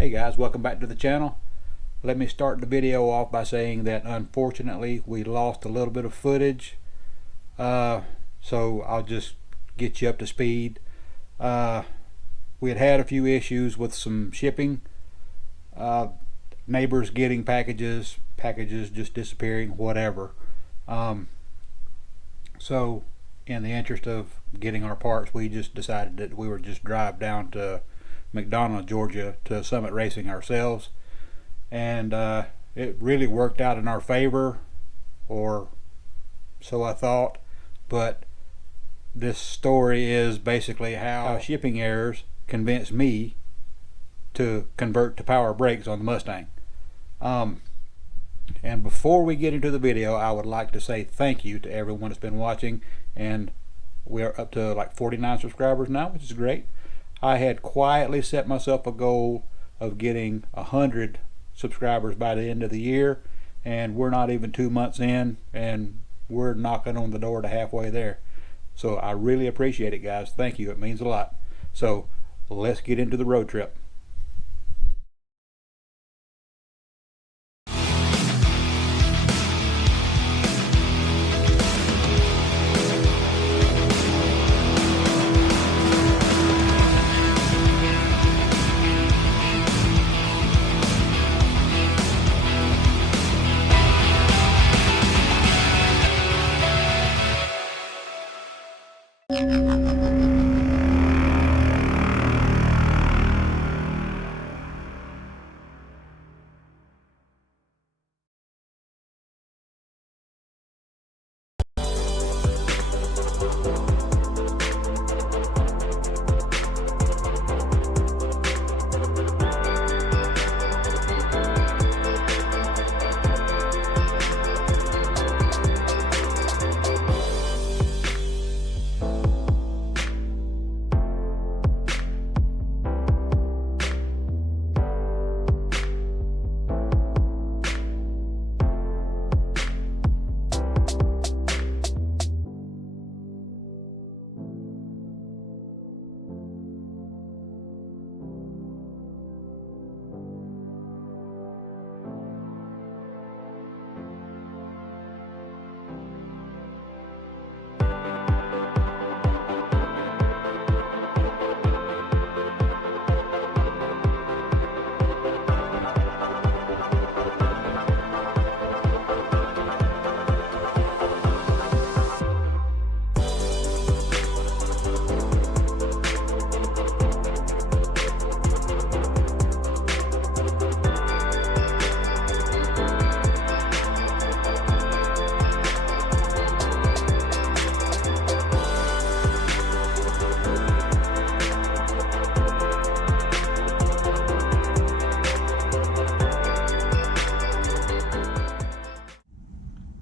Hey guys, welcome back to the channel. Let me start the video off by saying that unfortunately we lost a little bit of footage, so I'll just get you up to speed. We had a few issues with some shipping, neighbors getting packages just disappearing, whatever. So in the interest of getting our parts, we just decided that we would just drive down to McDonough, Georgia to Summit Racing ourselves, and it really worked out in our favor, or so I thought. But this story is basically how shipping errors convinced me to convert to power brakes on the Mustang. And before we get into the video, I would like to say thank you to everyone that's been watching, and we're up to like 49 subscribers now, which is great. I had quietly set myself a goal of getting 100 subscribers by the end of the year, and we're not even 2 months in, and we're knocking on the door to halfway there. So I really appreciate it, guys. Thank you. It means a lot. So let's get into the road trip.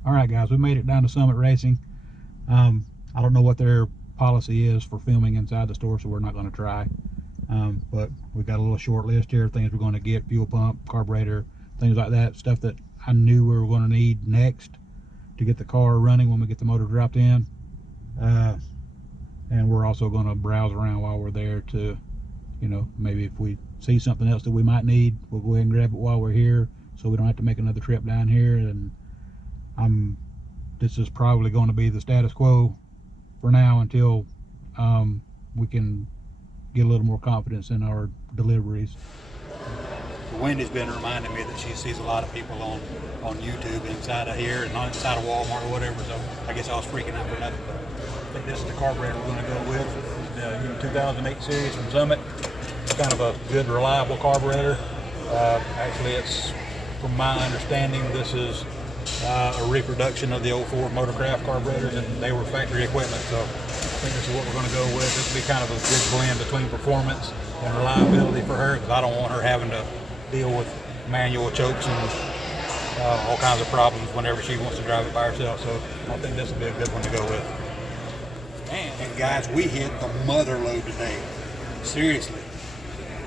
Alright guys, we made it down to Summit Racing. I don't know what their policy is for filming inside the store, so we're not going to try. But we got a little short list here, things we're going to get: fuel pump, carburetor, things like that, stuff that I knew we were going to need next to get the car running when we get the motor dropped in. And we're also going to browse around while we're there to, you know, maybe if we see something else that we might need, we'll go ahead and grab it while we're here, so we don't have to make another trip down here. And this is probably going to be the status quo for now until we can get a little more confidence in our deliveries. Wendy's been reminding me that she sees a lot of people on YouTube inside of here and not inside of Walmart or whatever, so I guess I was freaking out for nothing. But I think this is the carburetor we're going to go with. The 2008 series from Summit. It's kind of a good, reliable carburetor. Actually, it's, from my understanding, this is a reproduction of the old Ford Motorcraft carburetors, and they were factory equipment, so I think this is what we're going to go with. This will be kind of a good blend between performance and reliability for her, because I don't want her having to deal with manual chokes and all kinds of problems whenever she wants to drive it by herself. So I think this will be a good one to go with. And guys, we hit the mother load today. Seriously,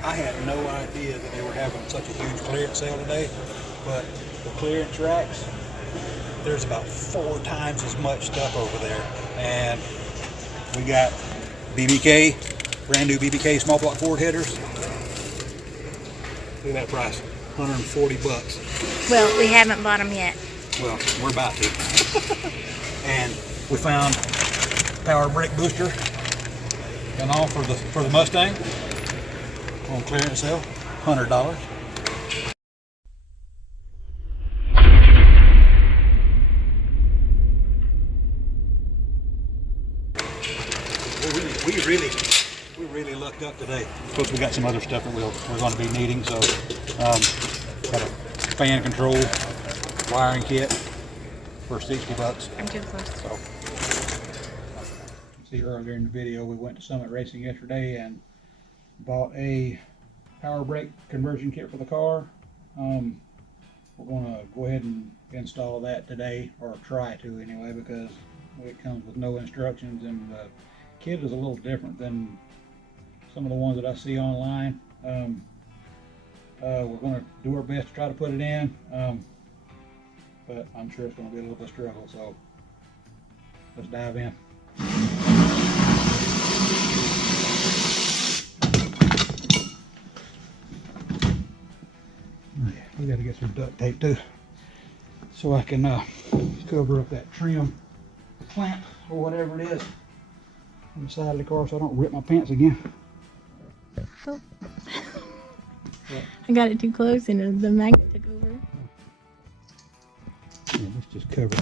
I had no idea that they were having such a huge clearance sale today, but the clearance racks, there's about 4 times as much stuff over there. And we got BBK, brand new BBK small block Ford headers. Look at that price, 140 bucks. Well, we haven't bought them yet. Well, we're about to. And we found power brake booster and all for the Mustang on clearance sale, $100. We really lucked up today. Of course, we got some other stuff that we're going to be needing. So, got a fan control wiring kit for 60 bucks. I'm too close. So, see earlier in the video, we went to Summit Racing yesterday and bought a power brake conversion kit for the car. We're going to go ahead and install that today, or try to anyway, because it comes with no instructions, and the kit is a little different than some of the ones that I see online. We're going to do our best to try to put it in, but I'm sure it's going to be a little bit of a struggle, so let's dive in. We got to get some duct tape too, so I can cover up that trim clamp or whatever it is on the side of the car, so I don't rip my pants again. Oh. I got it too close and the magnet took over. Yeah, let's just cover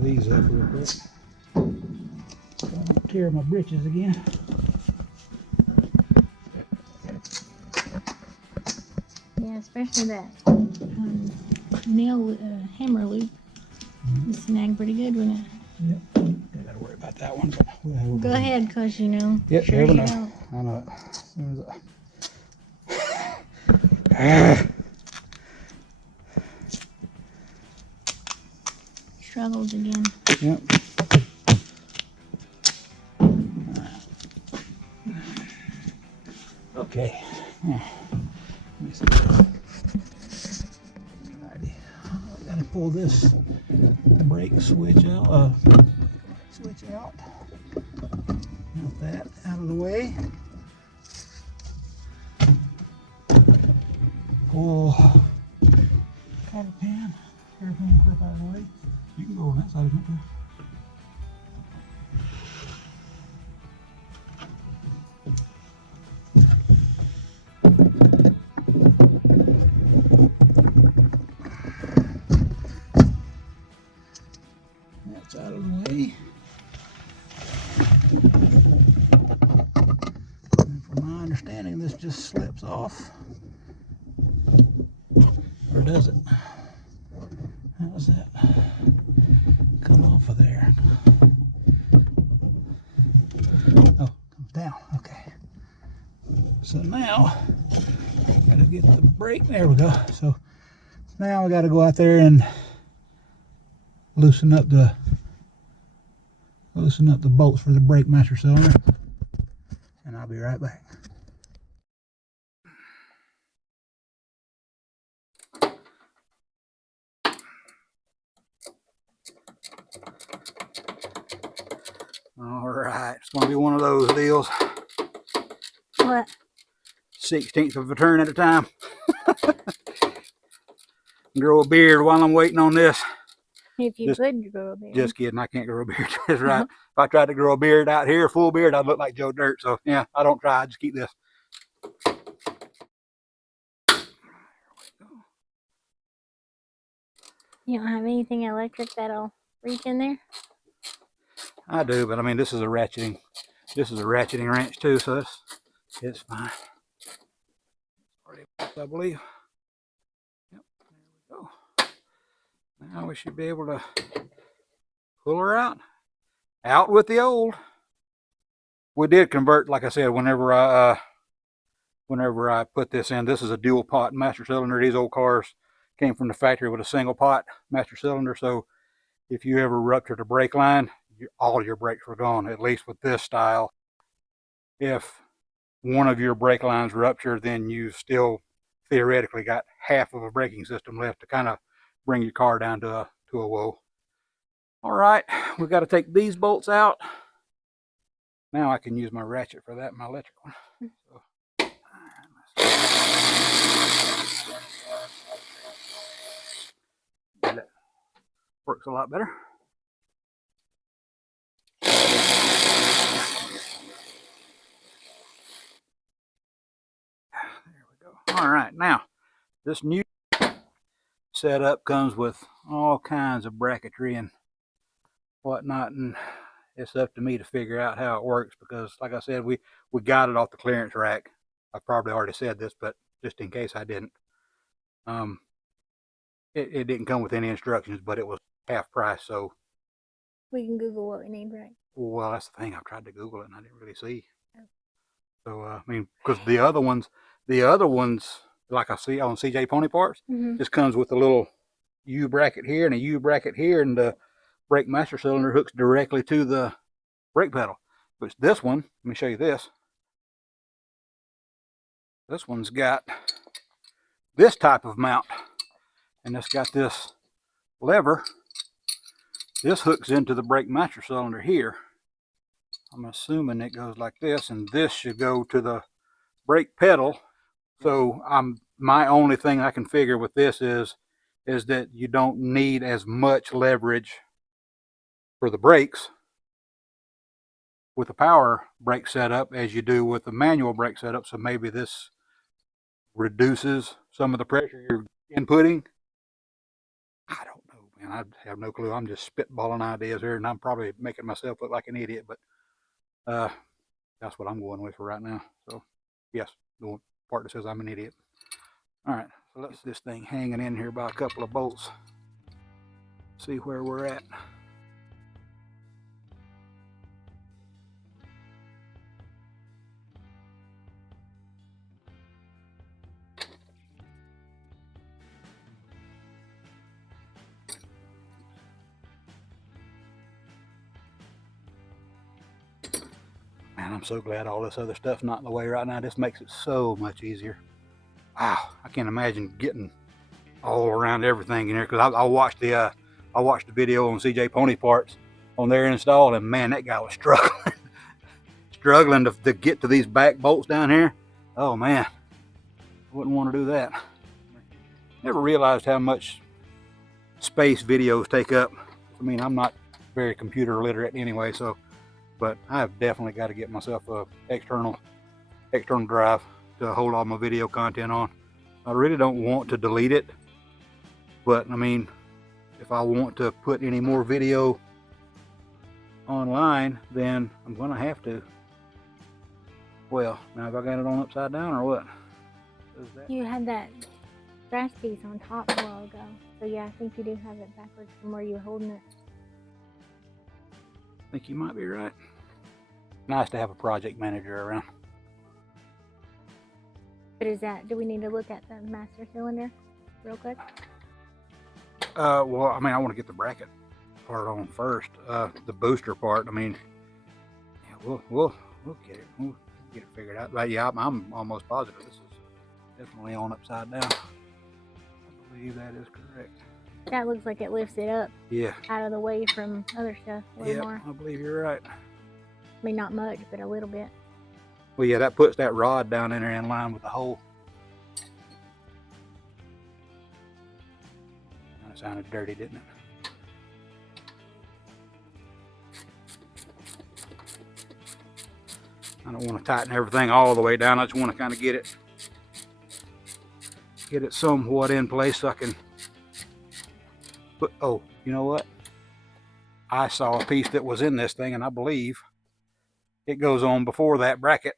these up real quick so I don't tear my britches again. Yeah, especially that nail hammer loop. It snagged pretty good, wouldn't it? Yep. I gotta worry about that one. But go ahead, cause you know. Yep, sure never you know. I know it. As soon as Struggles again. Yep. Okay. Let me see. Alrighty. I gotta pull this brake switch out. Get that out of the way. Pull cotter pan, hairpin clip out of the way. You can go on that side if you want to. That's out of the way. And from my understanding, this just slips off. Or does it? How does that come off of there? Oh, comes down. Okay. So now, gotta get the brake. There we go. So now I gotta go out there and loosen up the bolts for the brake master cylinder, and I'll be right back. All right, it's going to be one of those deals. What? 1/16 of a turn at a time. Grow a beard while I'm waiting on this. If you could grow a beard. Just kidding, I can't grow a beard. That's right. If I tried to grow a beard out here, full beard, I'd look like Joe Dirt. So yeah, I don't try. I just keep this. You don't have anything electric that'll reach in there? I do, but I mean, this is a ratcheting wrench too, so it's fine. I believe. Yep, there we go. Now we should be able to pull her out. Out with the old. We did convert, like I said, whenever I put this in. This is a dual pot master cylinder. These old cars came from the factory with a single pot master cylinder, so if you ever ruptured a brake line, all your brakes were gone, at least with this style. If one of your brake lines ruptured, then you still theoretically got half of a braking system left to kind of bring your car down to a whoa. All right, we've got to take these bolts out. Now I can use my ratchet for that, my electric one. So, looks a lot better. There we go. All right, now this new setup comes with all kinds of bracketry and whatnot, and it's up to me to figure out how it works because, like I said, we got it off the clearance rack. I've probably already said this, but just in case I didn't, it didn't come with any instructions, but it was half price. So we can Google what we need, right? Well, that's the thing. I've tried to Google it and I didn't really see. So I mean, because the other ones, like I see on CJ Pony Parts, just comes with a little U bracket here and a U bracket here, and the brake master cylinder hooks directly to the brake pedal. But this one, let me show you this. This one's got this type of mount, and it's got this lever. This hooks into the brake master cylinder here. I'm assuming it goes like this, and this should go to the brake pedal. So my only thing I can figure with this is that you don't need as much leverage for the brakes with the power brake setup as you do with the manual brake setup. So maybe this reduces some of the pressure you're inputting. I don't know, man. I have no clue. I'm just spitballing ideas here, and I'm probably making myself look like an idiot, but that's what I'm going with for right now. So yes, the part that says I'm an idiot. All right, so let's get this thing hanging in here by a couple of bolts. See where we're at. Man, I'm so glad all this other stuff's not in the way right now. This makes it so much easier. Wow, I can't imagine getting all around everything in here, because I watched the video on CJ Pony Parts on their install, and man, that guy was struggling struggling to get to these back bolts down here. Oh man, I wouldn't want to do that. Never realized how much space videos take up. I mean, I'm not very computer literate anyway, so but I've definitely got to get myself a external drive to hold all my video content on. I really don't want to delete it, but I mean, if I want to put any more video online, then I'm gonna have to. Well, now have I got it on upside down or what? You had that brass piece on top a while ago, so yeah, I think you do have it backwards from where you were holding it. I think you might be right. Nice to have a project manager around. But is that, do we need to look at the master cylinder real quick? Well, I mean, I want to get the bracket part on first. The booster part, I mean, yeah, we'll get it. We'll get it figured out. But yeah, I'm almost positive this is definitely on upside down. I believe that is correct. That looks like it lifts it up. Yeah. Out of the way from other stuff a little more. I believe you're right. I mean, not much, but a little bit. Well, yeah, that puts that rod down in there in line with the hole. That sounded dirty, didn't it? I don't want to tighten everything all the way down. I just want to kind of get it somewhat in place so I can put, oh, you know what? I saw a piece that was in this thing, and I believe it goes on before that bracket.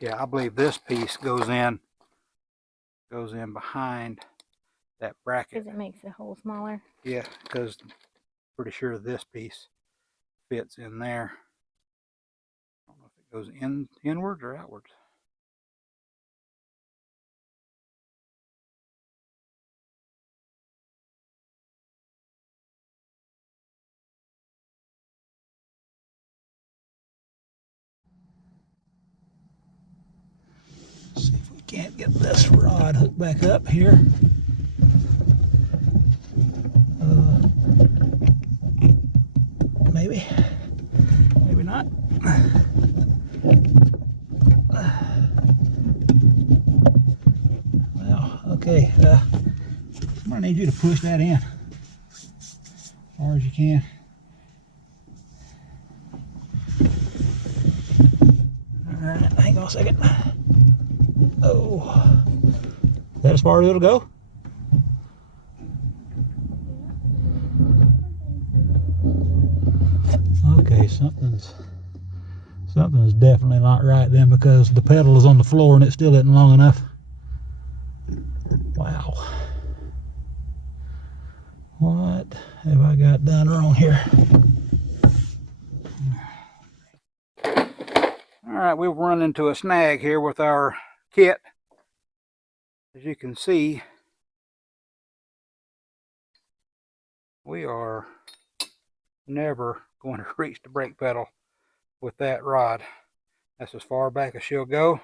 Yeah, I believe this piece goes in behind that bracket. Because it makes the hole smaller. Yeah, because I'm pretty sure this piece fits in there. I don't know if it goes inwards or outwards. See if we can't get this rod hooked back up here. Maybe not. Well, okay. need you to push that in as far as you can. Alright, hang on a second. Oh, is that as far as it'll go? Okay, something's definitely not right then, because the pedal is on the floor and it still isn't long enough. Wow. What have I got done wrong here? Alright, we've run into a snag here with our kit. As you can see, we are never going to reach the brake pedal with that rod. That's as far back as she'll go.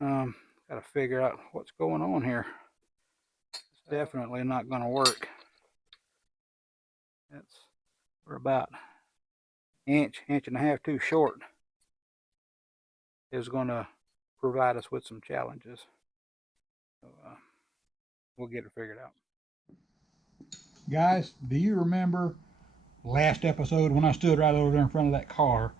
Got to figure out what's going on here. It's definitely not going to work. We're about inch and a half too short. Is going to provide us with some challenges. So, we'll get it figured out. Guys, do you remember last episode when I stood right over there in front of that car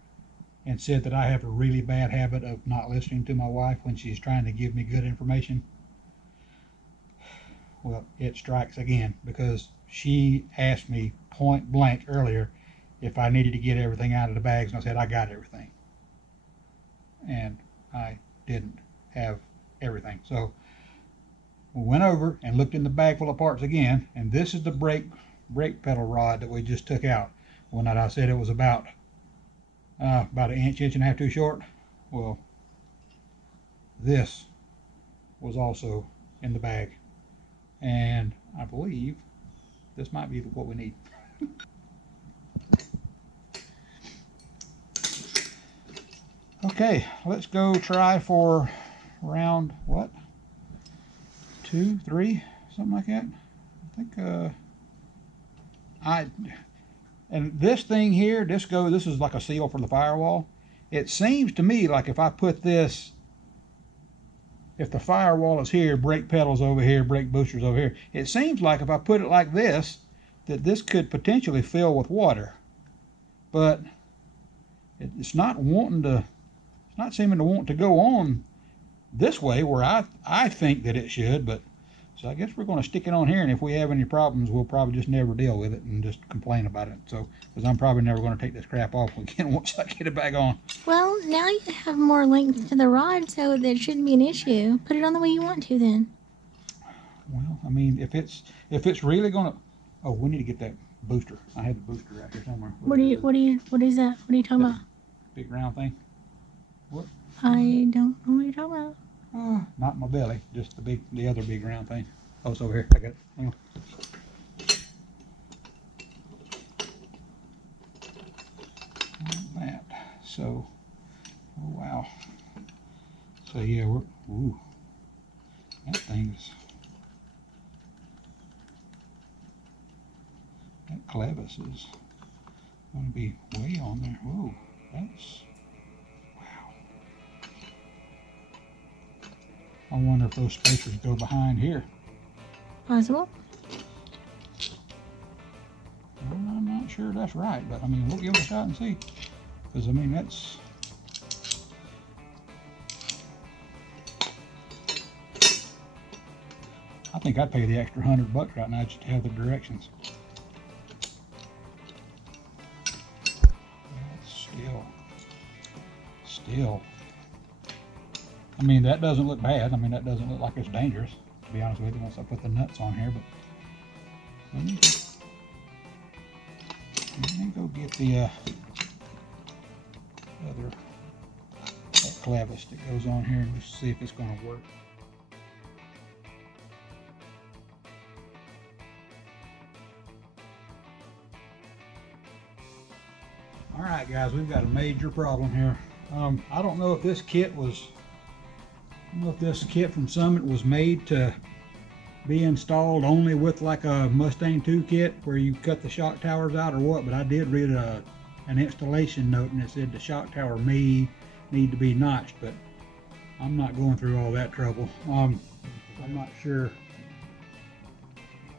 and said that I have a really bad habit of not listening to my wife when she's trying to give me good information? Well, it strikes again, because she asked me point blank earlier if I needed to get everything out of the bags, and I said I got everything. And I didn't have everything. So we went over and looked in the bag full of parts again, and this is the brake pedal rod that we just took out. One that I said it was about an inch and a half too short. Well, this was also in the bag, and I believe this might be what we need. Okay, let's go try for round, what? 2, 3, something like that. I think, and this thing here, this is like a seal for the firewall. It seems to me like if I put this, if the firewall is here, brake pedals over here, brake boosters over here, it seems like if I put it like this, that this could potentially fill with water. But it's not seeming to want to go on this way where I think that it should. But so I guess we're going to stick it on here, and if we have any problems, we'll probably just never deal with it and just complain about it. So, because I'm probably never going to take this crap off again once I get it back on. Well, now you have more length to the rod, so that shouldn't be an issue. Put it on the way you want to then. Well, I mean, if it's really going to, oh, we need to get that booster. I have the booster right here somewhere. What is that? What are you talking about? Big round thing. What? I don't know what you're talking about. Not my belly, just the other big round thing. Oh, it's over here. I got it. Hang on. Like that. So, oh wow. So yeah, that thing's, that clevis is going to be way on there. Whoa, that's. I wonder if those spacers go behind here. Possible. Well, I'm not sure that's right, but I mean, we'll give it a shot and see. Because I mean, that's. I think I'd pay the extra $100 right now just to have the directions. Still. I mean, that doesn't look bad. I mean, that doesn't look like it's dangerous, to be honest with you, once I put the nuts on here. But let me go get the other clevis that goes on here and just see if it's going to work. All right, guys, we've got a major problem here. I don't know if this kit from Summit was made to be installed only with like a Mustang 2 kit where you cut the shock towers out or what, but I did read an installation note and it said the shock tower may need to be notched, but I'm not going through all that trouble. I'm not sure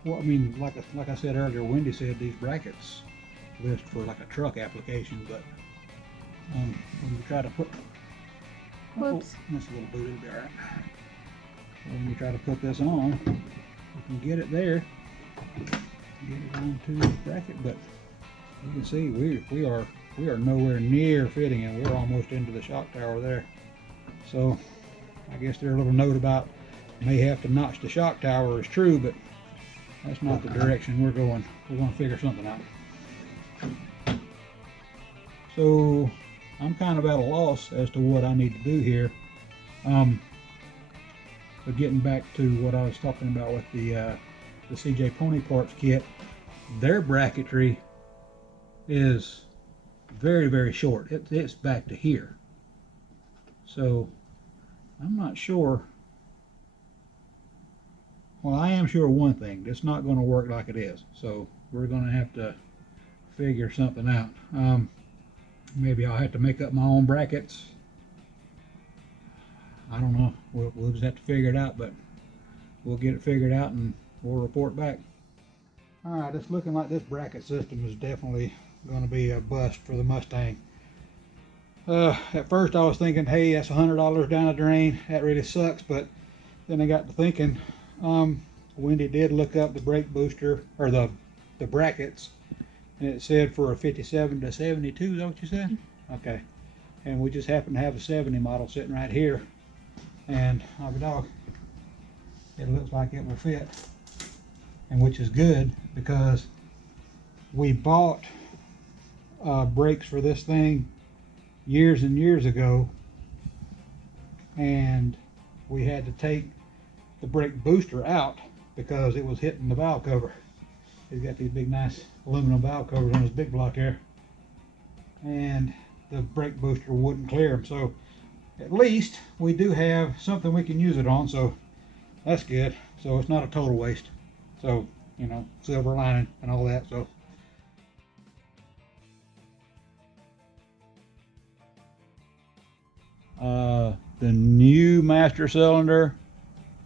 well, I mean, like I said earlier, Wendy said these brackets list for like a truck application, but when you try to put, Whoops. that's a little boot, it'll be all right. When you try to put this on, you can get it there, get it onto the bracket, but you can see we are nowhere near fitting it. We're almost into the shock tower there. So I guess their little note about may have to notch the shock tower is true, but that's not the direction we're going. We're going to figure something out. So I'm kind of at a loss as to what I need to do here. But getting back to what I was talking about with the CJ Pony Parts kit, their bracketry is very, very short. It's back to here. So I'm not sure. Well, I am sure of one thing. It's not going to work like it is. So we're going to have to figure something out. Maybe I'll have to make up my own brackets. I don't know. We'll just have to figure it out, but we'll get it figured out and we'll report back. Alright, it's looking like this bracket system is definitely going to be a bust for the Mustang. At first I was thinking, hey, that's $100 down the drain. That really sucks, but then I got to thinking, Wendy did look up the brake booster, or the brackets, and it said for a 57 to 72, is that what you said? Okay. And we just happen to have a 70 model sitting right here. And I'll be dog, it looks like it will fit. And which is good, because we bought brakes for this thing years and years ago, and we had to take the brake booster out because it was hitting the valve cover. He's got these big nice aluminum valve covers on his big block here, and the brake booster wouldn't clear them. So at least we do have something we can use it on, so that's good. So it's not a total waste. So, you know, silver lining and all that. So the new master cylinder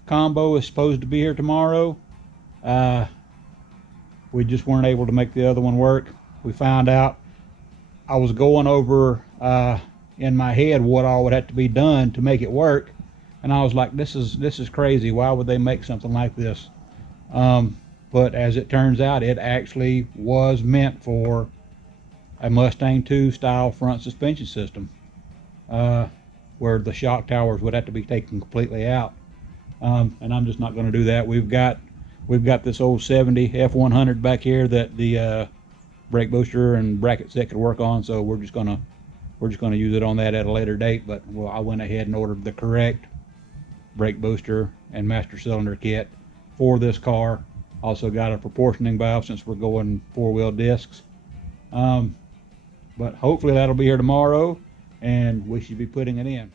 combo is supposed to be here tomorrow. We just weren't able to make the other one work. We found out, I was going over in my head what all would have to be done to make it work, and I was like, this is crazy. Why would they make something like this? But as it turns out, it actually was meant for a Mustang 2 style front suspension system, where the shock towers would have to be taken completely out. And I'm just not going to do that. We've got this old 70 F100 back here that the brake booster and bracket set could work on, so we're just gonna use it on that at a later date. But well, I went ahead and ordered the correct brake booster and master cylinder kit for this car. Also got a proportioning valve since we're going 4-wheel discs. But hopefully that'll be here tomorrow, and we should be putting it in.